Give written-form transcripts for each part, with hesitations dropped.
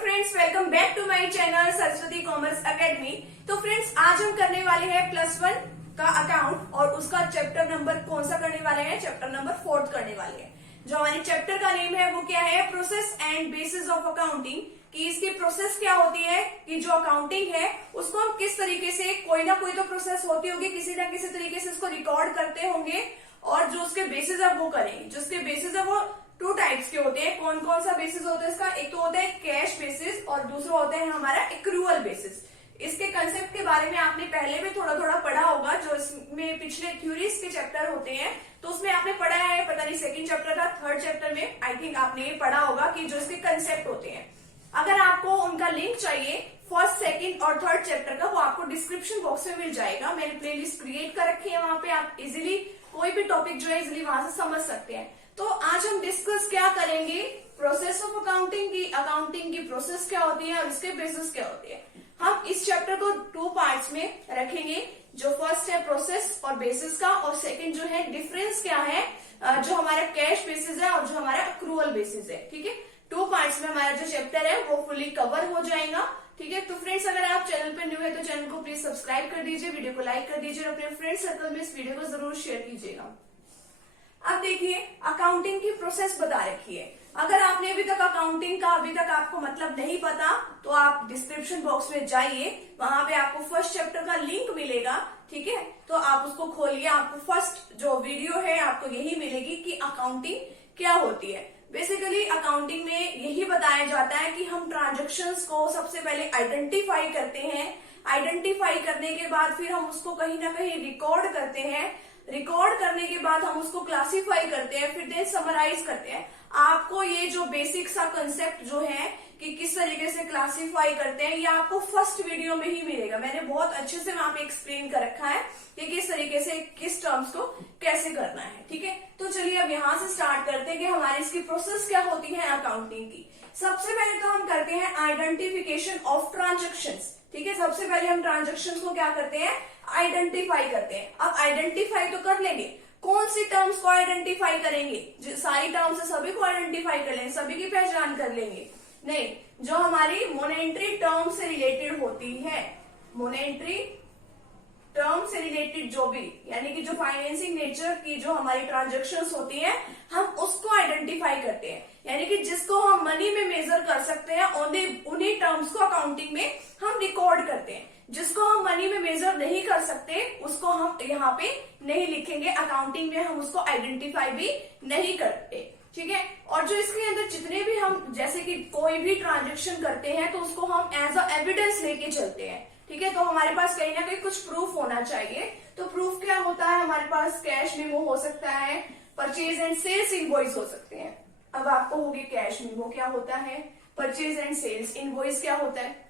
Friends, welcome back to my channel Saraswati Commerce Academy. तो friends, आज हम करने वाले हैं +1 का अकाउंट और उसका चैप्टर नंबर कौन सा करने वाले हैं? चैप्टर नंबर 4 करने वाले हैं। जो हमारे चैप्टर का नेम है वो क्या है? Process and bases of accounting. कि इसकी प्रोसेस क्या होती है, कि जो अकाउंटिंग है उसको हम किस तरीके से, कोई ना कोई तो प्रोसेस होती होगी, किसी ना किसी तरीके से उसको रिकॉर्ड करते होंगे और जो उसके बेसिस है वो करेंगे। जो उसके बेसिस है वो 2 टाइप्स के होते हैं। कौन कौन सा बेसिस होता है इसका? एक तो होता है कैश बेसिस और दूसरा होता है हमारा एक्रूअल बेसिस। इसके कंसेप्ट के बारे में आपने पहले भी थोड़ा थोड़ा पढ़ा होगा, जो इसमें पिछले थ्योरीज के चैप्टर होते हैं तो उसमें आपने पढ़ा है, पता नहीं सेकंड चैप्टर था, थर्ड चैप्टर में आई थिंक आपने ये पढ़ा होगा कि जो इसके कंसेप्ट होते हैं। अगर आपको उनका लिंक चाहिए फर्स्ट, सेकंड और थर्ड चैप्टर का, वो आपको डिस्क्रिप्शन बॉक्स में मिल जाएगा। मैंने प्लेलिस्ट क्रिएट कर रखी है, वहां पे आप इजिली कोई भी टॉपिक जो है इजिली वहां से समझ सकते हैं। तो आज हम डिस्कस क्या करेंगे? प्रोसेस ऑफ अकाउंटिंग की, अकाउंटिंग की प्रोसेस क्या होती है और इसके बेसिस क्या होती है। हम इस चैप्टर को 2 पार्ट्स में रखेंगे। जो फर्स्ट है प्रोसेस और बेसिस का, और सेकंड जो है डिफरेंस क्या है, जो हमारा कैश बेसिस है और जो हमारा अक्रूअल बेसिस है। ठीक है, 2 पार्ट्स में हमारा जो चैप्टर है वो फुली कवर हो जाएगा। ठीक है, तो फ्रेंड्स, अगर आप चैनल पर न्यू है तो चैनल को प्लीज सब्सक्राइब कर दीजिए, वीडियो को लाइक कर दीजिए और अपने फ्रेंड सर्कल में इस वीडियो को जरूर शेयर कीजिएगा। अब देखिए, अकाउंटिंग की प्रोसेस बता रखी है। अगर आपने अभी तक अकाउंटिंग का अभी तक आपको मतलब नहीं पता तो आप डिस्क्रिप्शन बॉक्स में जाइए, वहां पे आपको फर्स्ट चैप्टर का लिंक मिलेगा। ठीक है, तो आप उसको खोलिए, आपको फर्स्ट जो वीडियो है आपको यही मिलेगी कि अकाउंटिंग क्या होती है। बेसिकली अकाउंटिंग में यही बताया जाता है कि हम ट्रांजेक्शन्स को सबसे पहले आइडेंटिफाई करते हैं। आइडेंटिफाई करने के बाद फिर हम उसको कहीं ना कहीं रिकॉर्ड करते हैं। रिकॉर्ड करने के बाद हम उसको क्लासिफाई करते हैं, फिर देन समराइज करते हैं। आपको ये जो बेसिक सा कंसेप्ट जो है कि किस तरीके से क्लासिफाई करते हैं, ये आपको फर्स्ट वीडियो में ही मिलेगा। मैंने बहुत अच्छे से वहां पे एक्सप्लेन कर रखा है कि किस तरीके से किस टर्म्स को कैसे करना है। ठीक है, तो चलिए अब यहां से स्टार्ट करते हैं कि हमारी इसकी प्रोसेस क्या होती है अकाउंटिंग की। सबसे पहले तो हम करते हैं आइडेंटिफिकेशन ऑफ ट्रांजेक्शन्स। ठीक है, सबसे पहले हम ट्रांजेक्शन्स को क्या करते हैं? आइडेंटिफाई करते हैं। अब आइडेंटिफाई तो कर लेंगे, कौन सी टर्म्स को आइडेंटिफाई करेंगे? सारी टर्म्स है सभी को आइडेंटिफाई कर लेंगे, सभी की पहचान कर लेंगे? नहीं, जो हमारी मॉनेटरी टर्म से रिलेटेड होती है, मॉनेटरी टर्म से रिलेटेड जो भी, यानी कि जो फाइनेंसिंग नेचर की जो हमारी ट्रांजेक्शन्स होती हैं, हम उसको आइडेंटिफाई करते हैं। यानी कि जिसको हम मनी में मेजर कर सकते हैं, उन्हीं टर्म्स को अकाउंटिंग में हम रिकॉर्ड करते हैं। जिसको हम मनी में मेजर नहीं कर सकते उसको हम यहाँ पे नहीं लिखेंगे, अकाउंटिंग में हम उसको आइडेंटिफाई भी नहीं करते। ठीक है, और जो इसके अंदर जितने भी हम, जैसे कि कोई भी ट्रांजेक्शन करते हैं तो उसको हम एज अ एविडेंस लेके चलते हैं। ठीक है, तो हमारे पास कहीं ना कहीं कुछ प्रूफ होना चाहिए। तो प्रूफ क्या होता है? हमारे पास कैश मेमो हो सकता है, परचेज एंड सेल्स इनवॉइस हो सकते हैं। अब आपको होगी कैश मेमो क्या होता है, परचेज एंड सेल्स इनवॉइस क्या होता है।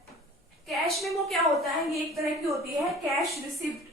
कैश मेमो क्या होता है? ये एक तरह की होती है कैश रिसिप्ट।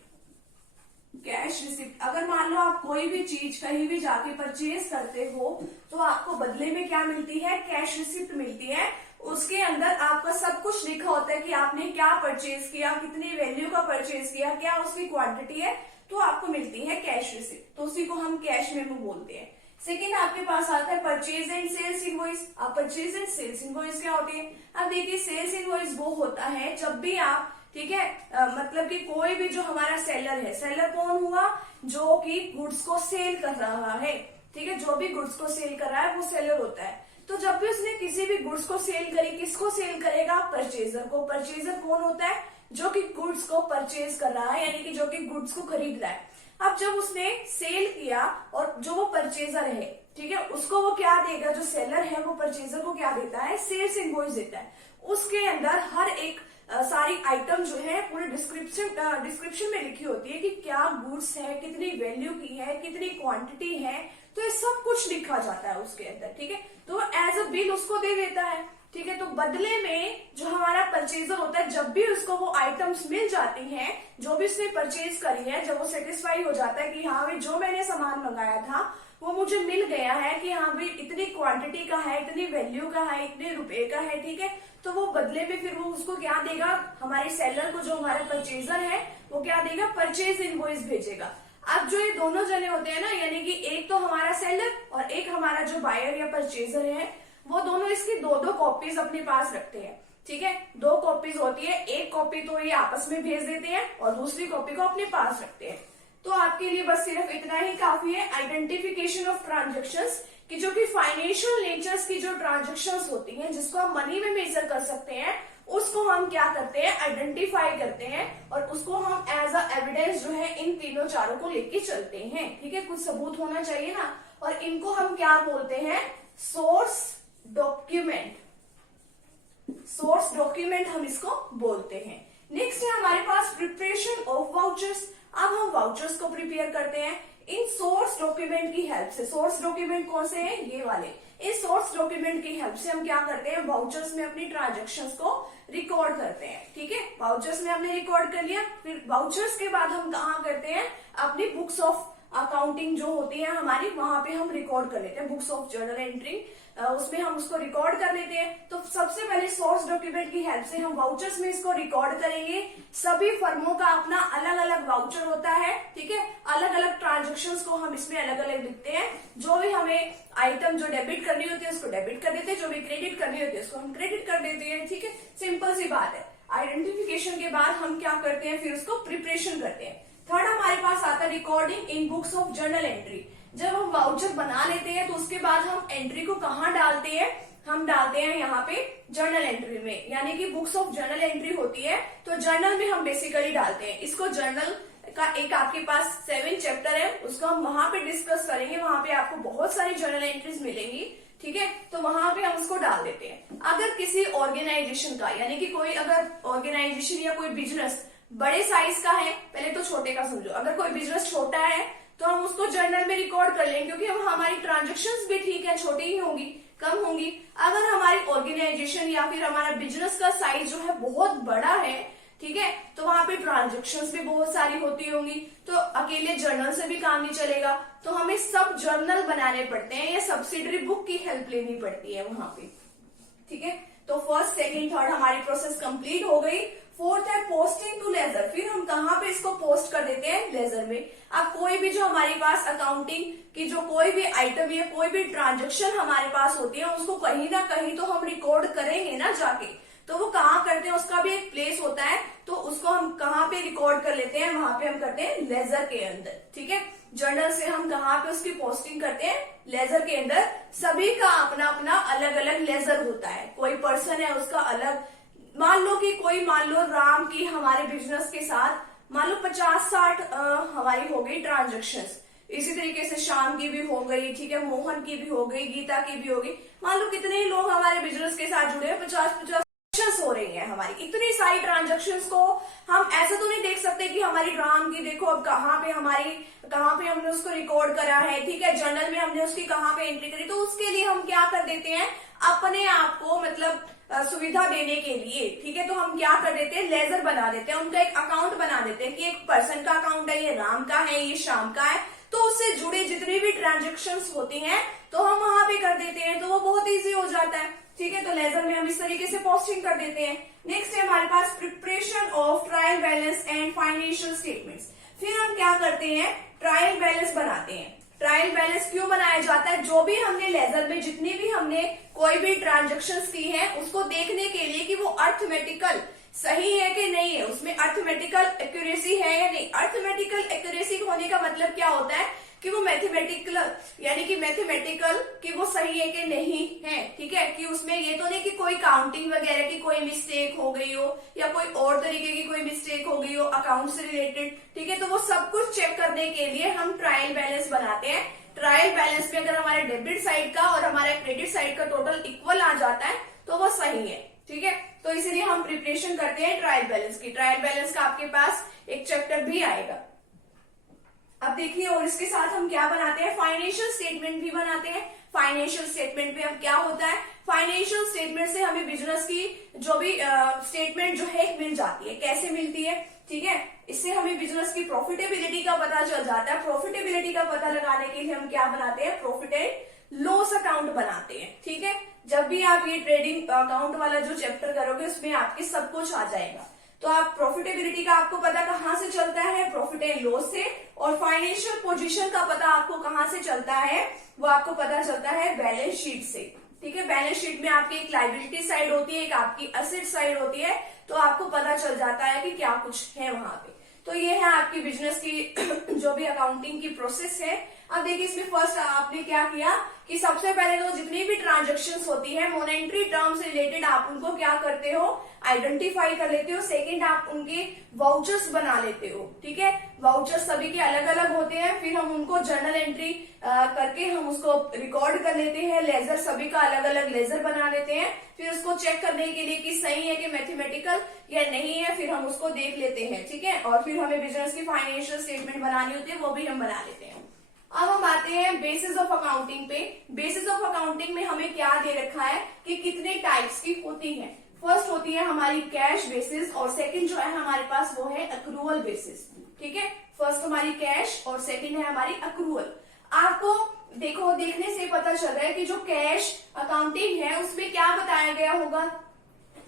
कैश रिसिप्ट, अगर मान लो आप कोई भी चीज कहीं भी जाके परचेज करते हो तो आपको बदले में क्या मिलती है? कैश रिसिप्ट मिलती है। उसके अंदर आपका सब कुछ लिखा होता है कि आपने क्या परचेज किया, कितनी वैल्यू का परचेज किया, क्या उसकी क्वांटिटी है, तो आपको मिलती है कैश रिसिप्ट। तो उसी को हम कैश मेमो बोलते हैं। सेकेंड आपके पास आता है परचेज एंड सेल्स इनवॉइस। अब परचेज एंड सेल्स इनवॉइस क्या होती है? अब देखिए, सेल्स इनवॉइस वो होता है जब भी आप, ठीक है, मतलब कि कोई भी जो हमारा सेलर है, सेलर कौन हुआ? जो कि गुड्स को सेल कर रहा है। ठीक है, जो भी गुड्स को सेल कर रहा है वो सेलर होता है। तो जब भी उसने किसी भी गुड्स को सेल करी, किसको सेल करेगा? परचेजर को। परचेजर कौन होता है? जो कि गुड्स को परचेज कर रहा है, यानी कि जो कि गुड्स को खरीद रहा है। अब जब उसने सेल किया और जो वो परचेजर है, ठीक है, उसको वो क्या देगा? जो सेलर है वो परचेजर को क्या देता है? सेल्स इनवॉइस देता है। उसके अंदर हर एक सारी आइटम जो है पूरे डिस्क्रिप्शन में लिखी होती है कि क्या गुड्स है, कितनी वैल्यू की है, कितनी क्वांटिटी है, तो ये सब कुछ लिखा जाता है उसके अंदर। ठीक है, तो एज अ बिल उसको दे देता है। ठीक है, तो बदले में जो हमारा परचेजर होता है, जब भी उसको वो आइटम्स मिल जाती हैं, जो भी उसने परचेज करी है, जब वो सेटिस्फाई हो जाता है कि हाँ भाई जो मैंने सामान मंगाया था वो मुझे मिल गया है, कि हाँ भाई इतनी क्वांटिटी का है, इतनी वैल्यू का है, इतने रुपए का है, ठीक है, तो वो बदले में फिर वो उसको क्या देगा? हमारे सेलर को, जो हमारा परचेजर है, वो क्या देगा? परचेज इनवॉइस भेजेगा। अब जो ये दोनों जने होते हैं ना, यानी कि एक तो हमारा सेलर और एक हमारा जो बायर या परचेजर है, वो दोनों इसकी दो दो कॉपीज अपने पास रखते हैं। ठीक है, दो कॉपीज होती है, एक कॉपी तो ये आपस में भेज देते हैं और दूसरी कॉपी को अपने पास रखते हैं। तो आपके लिए बस सिर्फ इतना ही काफी है, आइडेंटिफिकेशन ऑफ ट्रांजेक्शंस की, जो कि फाइनेंशियल नेचर्स की जो ट्रांजेक्शंस होती हैं जिसको हम मनी में मेजर कर सकते हैं, उसको हम क्या करते हैं, आइडेंटिफाई करते हैं और उसको हम एज अ एविडेंस जो है इन तीनों चारों को लेके चलते हैं। ठीक है, कुछ सबूत होना चाहिए ना, और इनको हम क्या बोलते हैं, सोर्स डॉक्यूमेंट। सोर्स डॉक्यूमेंट हम इसको बोलते हैं। नेक्स्ट है हमारे पास प्रिपरेशन ऑफ वाउचर्स। अब हम वाउचर्स को प्रिपेयर करते हैं इन सोर्स डॉक्यूमेंट की हेल्प से। सोर्स डॉक्यूमेंट कौन से हैं, ये वाले। इस सोर्स डॉक्यूमेंट की हेल्प से हम क्या करते हैं, वाउचर्स में अपनी ट्रांजेक्शंस को रिकॉर्ड करते हैं। ठीक है, वाउचर्स में हमने रिकॉर्ड कर लिया, फिर वाउचर्स के बाद हम कहाँ करते हैं, अपनी बुक्स ऑफ अकाउंटिंग जो होती है हमारी, वहां पे हम रिकॉर्ड कर लेते हैं, बुक्स ऑफ जर्नल एंट्री, उसमें हम उसको रिकॉर्ड कर लेते हैं। तो सबसे पहले सोर्स डॉक्यूमेंट की हेल्प से हम वाउचर्स में इसको रिकॉर्ड करेंगे। सभी फर्मों का अपना अलग अलग वाउचर होता है। ठीक है, अलग अलग ट्रांजेक्शंस को हम इसमें अलग अलग लिखते हैं। जो भी हमें आइटम जो डेबिट करनी होती है उसको डेबिट कर देते हैं, जो भी क्रेडिट करनी होती है उसको हम क्रेडिट कर देते हैं। ठीक है, सिंपल सी बात है। आइडेंटिफिकेशन के बाद हम क्या करते हैं, फिर उसको प्रिपरेशन करते हैं। थर्ड हमारे पास आता है recording in books of journal entry. जब हम वाउचर बना लेते हैं तो उसके बाद हम एंट्री को कहाँ डालते हैं, हम डालते हैं यहाँ पे जर्नल एंट्री में, यानी कि बुक्स ऑफ जर्नल एंट्री होती है तो जर्नल में हम बेसिकली डालते हैं इसको। जर्नल का एक आपके पास 7 चैप्टर है, उसको हम वहां पे डिस्कस करेंगे। वहां पे आपको बहुत सारी जर्नल एंट्रीज मिलेंगी। ठीक है, तो वहां पे हम उसको डाल देते हैं। अगर किसी ऑर्गेनाइजेशन का, यानी कि कोई अगर ऑर्गेनाइजेशन या कोई बिजनेस बड़े साइज का है, पहले तो छोटे का समझो, अगर कोई बिजनेस छोटा है तो हम उसको जर्नल में रिकॉर्ड कर लेंगे, क्योंकि हम हमारी ट्रांजेक्शन्स भी ठीक है, छोटी ही होंगी, कम होंगी। अगर हमारी ऑर्गेनाइजेशन या फिर हमारा बिजनेस का साइज जो है बहुत बड़ा है, ठीक है, तो वहां पे ट्रांजेक्शन्स भी बहुत सारी होती होंगी, तो अकेले जर्नल से भी काम नहीं चलेगा। तो हमें सब जर्नल बनाने पड़ते हैं या सब्सिडरी बुक की हेल्प लेनी पड़ती है वहां पे। ठीक है, तो फर्स्ट सेकंड थर्ड हमारी प्रोसेस कंप्लीट हो गई। फोर्थ है पोस्टिंग टू लेजर। फिर हम कहाँ पे इसको पोस्ट कर देते हैं, लेजर में। अब कोई भी जो हमारे पास अकाउंटिंग की जो कोई भी आइटम या कोई भी ट्रांजेक्शन हमारे पास होती है, उसको कहीं ना कहीं तो हम रिकॉर्ड करेंगे ना जाके। तो वो कहाँ करते हैं, उसका भी एक प्लेस होता है, तो उसको हम कहाँ पे रिकॉर्ड कर लेते हैं, वहां पे हम करते हैं लेजर के अंदर। ठीक है, जर्नल से हम कहाँ पे उसकी पोस्टिंग करते हैं, लेजर के अंदर। सभी का अपना अपना अलग अलग लेजर होता है। कोई पर्सन है उसका अलग, मान लो कि कोई, मान लो राम की हमारे बिजनेस के साथ मान लो 50-60 हमारी हो गई ट्रांजेक्शन्स। इसी तरीके से श्याम की भी हो गई, ठीक है, मोहन की भी हो गई, गीता की भी हो गई। मान लो कितने ही लोग हमारे बिजनेस के साथ जुड़े हैं, 50-50 हो रही है हमारी। इतनी सारी ट्रांजेक्शन्स को हम ऐसा तो नहीं देख सकते कि हमारी राम की देखो अब कहाँ पे हमने उसको रिकॉर्ड करा है। ठीक है, जर्नल में हमने उसकी कहाँ पे एंट्री करी। तो उसके लिए हम क्या कर देते हैं, अपने आप को मतलब सुविधा देने के लिए, ठीक है, तो हम क्या कर देते हैं, लेजर बना देते हैं, उनका एक अकाउंट बना देते हैं कि एक पर्सन का अकाउंट है, ये राम का है, ये श्याम का है। तो उससे जुड़े जितनी भी ट्रांजेक्शन्स होती हैं तो हम वहां पे कर देते हैं, तो वो बहुत इजी हो जाता है। ठीक है, तो लेजर में हम इस तरीके से पोस्टिंग कर देते हैं। नेक्स्ट है हमारे पास preparation of trial balance and financial statements. फिर हम क्या करते हैं, ट्रायल बैलेंस बनाते हैं। ट्रायल बैलेंस क्यों बनाया जाता है, जो भी हमने लेजर में जितनी भी हमने कोई भी ट्रांजेक्शन्स की है उसको देखने के लिए कि वो अर्थमेटिकल सही है कि नहीं है, उसमें अर्थमेटिकल एक्यूरेसी है या नहीं। अर्थमेटिकल एक्यूरेसी होने का मतलब क्या होता है कि वो मैथमेटिकल, यानी कि मैथमेटिकल कि वो सही है कि नहीं है। ठीक है, कि उसमें ये तो नहीं कि कोई काउंटिंग वगैरह की कोई मिस्टेक हो गई हो या कोई और तरीके की कोई मिस्टेक हो गई हो अकाउंट से रिलेटेड। ठीक है, तो वो सब कुछ चेक करने के लिए हम ट्रायल बैलेंस बनाते हैं। ट्रायल बैलेंस में अगर हमारे डेबिट साइड का और हमारे क्रेडिट साइड का टोटल इक्वल आ जाता है तो वो सही है। ठीक है, तो इसीलिए हम प्रिपरेशन करते हैं ट्रायल बैलेंस की। ट्रायल बैलेंस का आपके पास एक चैप्टर भी आएगा। अब देखिए, और इसके साथ हम क्या बनाते हैं, फाइनेंशियल स्टेटमेंट भी बनाते हैं। फाइनेंशियल स्टेटमेंट में अब क्या होता है, फाइनेंशियल स्टेटमेंट से हमें बिजनेस की जो भी स्टेटमेंट जो है मिल जाती है। कैसे मिलती है, ठीक है, इससे हमें बिजनेस की प्रॉफिटेबिलिटी का पता चल जाता है। प्रॉफिटेबिलिटी का पता लगाने के लिए हम क्या बनाते हैं, प्रॉफिट एंड लॉस अकाउंट बनाते हैं। ठीक है, जब भी आप ये ट्रेडिंग अकाउंट वाला जो चैप्टर करोगे उसमें आपके सब कुछ आ जाएगा। तो आप प्रॉफिटेबिलिटी का आपको पता कहाँ से चलता है, प्रॉफिट एंड लॉस से, और फाइनेंशियल पोजीशन का पता आपको कहाँ से चलता है, वो आपको पता चलता है बैलेंस शीट से। ठीक है, बैलेंस शीट में आपकी एक लायबिलिटी साइड होती है, एक आपकी असेट साइड होती है, तो आपको पता चल जाता है कि क्या कुछ है वहां पे। तो ये है आपकी बिजनेस की जो भी अकाउंटिंग की प्रोसेस है। अब देखिए इसमें फर्स्ट आपने क्या किया कि सबसे पहले तो जितनी भी ट्रांजैक्शंस होती है मॉनेटरी टर्म से रिलेटेड आप उनको क्या करते हो, आइडेंटिफाई कर लेते हो। सेकंड, आप उनके वाउचर्स बना लेते हो। ठीक है, वाउचर्स सभी के अलग अलग होते हैं, फिर हम उनको जर्नल एंट्री करके हम उसको रिकॉर्ड कर लेते हैं। लेजर सभी का अलग अलग लेजर बना लेते हैं, फिर उसको चेक करने के लिए कि सही है कि मैथमेटिकल या नहीं है, फिर हम उसको देख लेते हैं। ठीक है, और फिर हमें बिजनेस की फाइनेंशियल स्टेटमेंट बनानी होती है, वो भी हम बना लेते हैं। अब हम आते हैं बेसिस ऑफ अकाउंटिंग पे। बेसिस ऑफ अकाउंटिंग में हमें क्या दे रखा है कि कितने टाइप्स की होती है। फर्स्ट होती है हमारी कैश बेसिस, और सेकंड जो है हमारे पास वो है अक्रूवल बेसिस। ठीक है, फर्स्ट हमारी कैश और सेकंड है हमारी अक्रूवल। आपको देखो देखने से पता चल रहा है कि जो कैश अकाउंटिंग है उसमें क्या बताया गया होगा,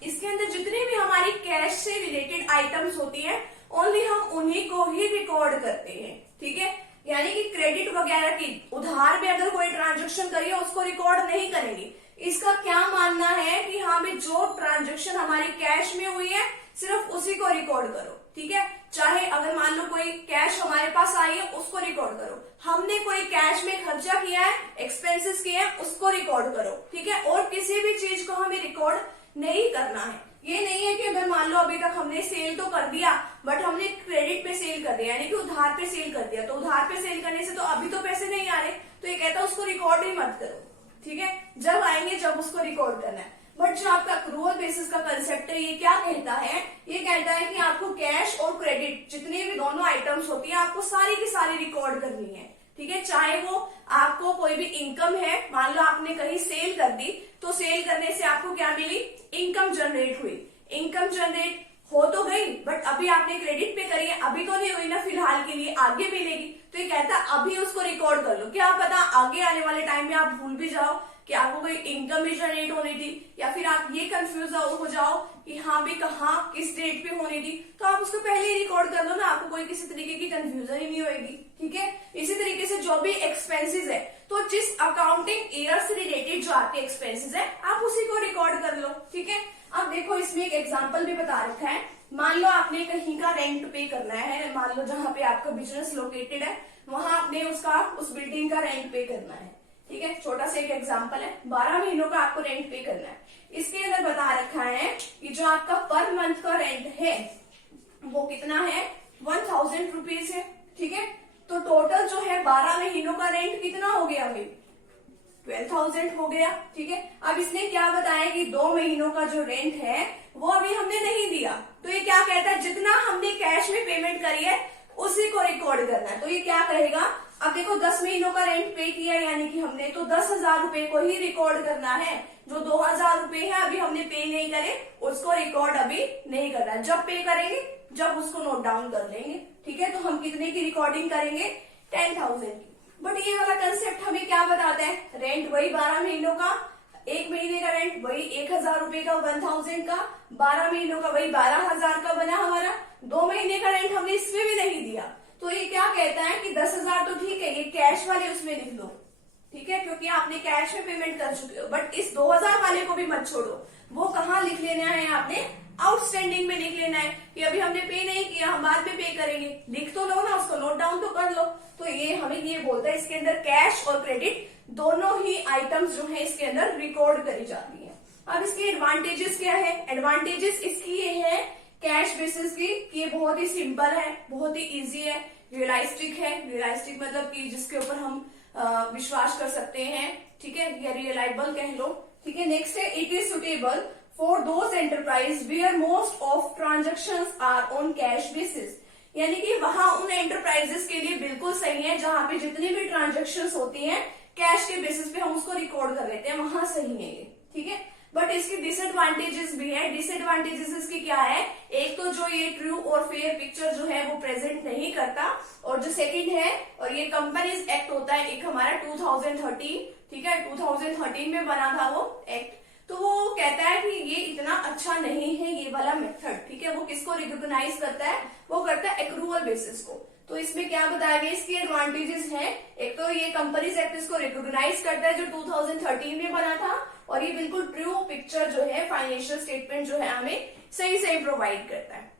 इसके अंदर जितने भी हमारी कैश से रिलेटेड आइटम्स होती है ओनली हम उन्हीं को ही रिकॉर्ड करते हैं। ठीक है, यानी कि क्रेडिट वगैरह की, उधार में अगर कोई ट्रांजैक्शन करिए उसको रिकॉर्ड नहीं करेंगे। इसका क्या मानना है कि हाँ भी जो ट्रांजैक्शन हमारी कैश में हुई है सिर्फ उसी को रिकॉर्ड करो। ठीक है, चाहे अगर मान लो कोई कैश हमारे पास आई है उसको रिकॉर्ड करो, हमने कोई कैश में खर्चा किया है, एक्सपेंसेस किए हैं, उसको रिकॉर्ड करो। ठीक है, और किसी भी चीज को हमें रिकॉर्ड नहीं करना है। ये नहीं है कि अगर मान लो अभी तक हमने सेल तो कर दिया बट हमने क्रेडिट पे सेल कर दिया, यानी कि उधार पे सेल कर दिया, तो उधार पे सेल करने से तो अभी तो पैसे नहीं आ रहे, तो ये कहता है उसको रिकॉर्ड ही मत करो। ठीक है, जब आएंगे जब उसको रिकॉर्ड करना है। बट जो आपका अक्रूवल बेसिस का कंसेप्ट है ये क्या कहता है, ये कहता है कि आपको कैश और क्रेडिट जितने भी दोनों आइटम्स होती है आपको सारी की सारी रिकॉर्ड करनी है। ठीक है, चाहे वो आपको कोई भी इनकम है, मान लो आपने कहीं सेल कर दी, तो सेल करने से आपको क्या मिली, इनकम जनरेट हुई। इनकम जनरेट हो तो गई बट अभी आपने क्रेडिट पे करी है, अभी तो नहीं हुई ना फिलहाल के लिए, आगे मिलेगी। तो ये कहता है अभी उसको रिकॉर्ड कर लो, क्या पता आगे आने वाले टाइम में आप भूल भी जाओ कि आपको कोई इनकम भी जनरेट होनी थी, या फिर आप ये कंफ्यूज हो जाओ कि हाँ भी कहाँ किस डेट पे होनी थी, तो आप उसको पहले ही रिकॉर्ड कर लो ना, आपको कोई किसी तरीके की कंफ्यूजन ही नहीं होगी। ठीक है, इसी तरीके से जो भी एक्सपेंसेस है, तो जिस अकाउंटिंग ईयर से रिलेटेड जो आपके एक्सपेंसेस है आप उसी को रिकॉर्ड कर लो। ठीक है, अब देखो इसमें एक एग्जाम्पल भी बता रखा है। मान लो आपने कहीं का रेंट पे करना है, मान लो जहां पे आपका बिजनेस लोकेटेड है वहां आपने उस बिल्डिंग का रेंट पे करना है। ठीक है, छोटा सा एक एग्जांपल है, 12 महीनों का आपको रेंट पे करना है। इसके अंदर बता रखा है कि जो आपका पर मंथ का रेंट है वो कितना है, 1000 रुपीज है। ठीक है, तो टोटल जो है 12 महीनों का रेंट कितना हो गया भाई, 12,000 हो गया। ठीक है, अब इसने क्या बताया कि 2 महीनों का जो रेंट है वो अभी हमने नहीं दिया, तो ये क्या कहता है जितना हमने कैश में पेमेंट करी है उसी को रिकॉर्ड करना है। तो ये क्या कहेगा, अब देखो 10 महीनों का रेंट पे किया यानी कि हमने तो 10,000 रुपए को ही रिकॉर्ड करना है। जो 2,000 रुपए है अभी हमने पे नहीं करे उसको रिकॉर्ड अभी नहीं करना है, जब पे करेंगे जब उसको नोट डाउन कर लेंगे। ठीक है, तो हम कितने की रिकॉर्डिंग करेंगे, 10,000 की। बट ये वाला कंसेप्ट हमें क्या बताता है, रेंट वही 12 महीनों का, 1 महीने का रेंट वही 1,000 रुपए का, 1000 का, 12 महीनों का वही 12,000 का बना हमारा, 2 महीने का रेंट हमने इसमें भी नहीं दिया। तो ये क्या कहता है कि 10,000 तो ठीक है, ये कैश वाले उसमें लिख लो। ठीक है, क्योंकि आपने कैश में पेमेंट कर चुके हो, बट इस 2,000 वाले को भी मत छोड़ो। वो कहाँ लिख लेना है, आपने आउटस्टैंडिंग में लिख लेना है कि अभी हमने पे नहीं किया, हम बाद में पे करेंगे। लिख तो लो ना, उसको नोट डाउन तो कर लो। तो ये हमें ये बोलता है इसके अंदर कैश और क्रेडिट दोनों ही आइटम्स जो है इसके अंदर रिकॉर्ड करी जाती है। अब इसके एडवांटेजेस क्या है, एडवांटेजेस इसकी ये है कैश बेसिस की, ये बहुत ही सिंपल है, बहुत ही इजी है, रियलिस्टिक है। रियलिस्टिक मतलब कि जिसके ऊपर हम विश्वास कर सकते हैं। ठीक है, या रियलाइबल कह लो। ठीक है, नेक्स्ट है it is suitable for those enterprise where most of transactions are on cash basis, यानी कि वहां उन एंटरप्राइजेस के लिए बिल्कुल सही है जहां पे जितनी भी ट्रांजेक्शंस होती हैं कैश के बेसिस पे हम उसको रिकॉर्ड कर लेते हैं, वहां सही है ये। ठीक है, बट इसके डिसएडवांटेजेस भी है। डिसएडवांटेजेस इसकी क्या है, एक तो जो ये ट्रू और फेयर पिक्चर जो है वो प्रेजेंट नहीं करता, और जो सेकंड है, और ये कंपनीज एक्ट होता है एक हमारा 2013, ठीक है 2013 में बना था वो एक्ट, तो वो कहता है कि ये इतना अच्छा नहीं है ये वाला मेथड, ठीक है। वो किसको रिकॉग्नाइज करता है, वो करता है एक्रूअल बेसिस को। तो इसमें क्या बताया गया, इसकी एडवांटेजेस हैं। एक तो ये कंपनीज एक्ट इसको रिकॉग्नाइज करता है जो 2013 में बना था, और ये बिल्कुल ट्रू पिक्चर जो है, फाइनेंशियल स्टेटमेंट जो है हमें सही सही प्रोवाइड करता है।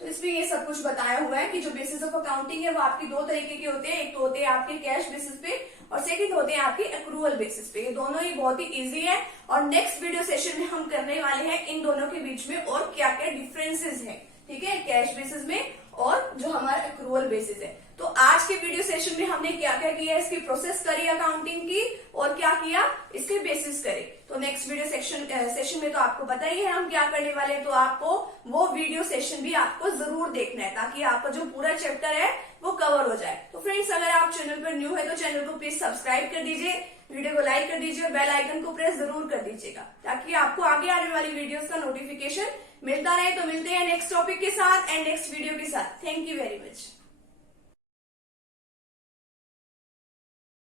तो इसमें ये सब कुछ बताया हुआ है कि जो बेसिस ऑफ अकाउंटिंग है वो आपकी दो तरीके के होते हैं। एक तो होते हैं आपके कैश बेसिस पे, और सेकंड होते हैं आपके एक्रूअल बेसिस पे। ये दोनों ही बहुत ही इजी है, और नेक्स्ट वीडियो सेशन में हम करने वाले हैं इन दोनों के बीच में और क्या क्या डिफरेंसेस हैं, ठीक है, कैश बेसिस में और जो हमारा एक्रूअल बेसिस है। तो आज के वीडियो सेशन में हमने क्या क्या किया, इसकी प्रोसेस करी अकाउंटिंग की, और क्या किया, इसके बेसिस करे। तो नेक्स्ट वीडियो सेशन में तो आपको पता ही है हम क्या करने वाले हैं, तो आपको वो वीडियो सेशन भी आपको जरूर देखना है ताकि आपका जो पूरा चैप्टर है वो कवर हो जाए। तो फ्रेंड्स, अगर आप चैनल पर न्यू है तो चैनल को प्लीज सब्सक्राइब कर दीजिए, वीडियो को लाइक कर दीजिए और बेल आइकन को प्रेस जरूर कर दीजिएगा ताकि आपको आगे आने वाली वीडियोस का नोटिफिकेशन मिलता रहे। तो मिलते हैं नेक्स्ट टॉपिक के साथ एंड नेक्स्ट वीडियो के साथ। Thank you very much.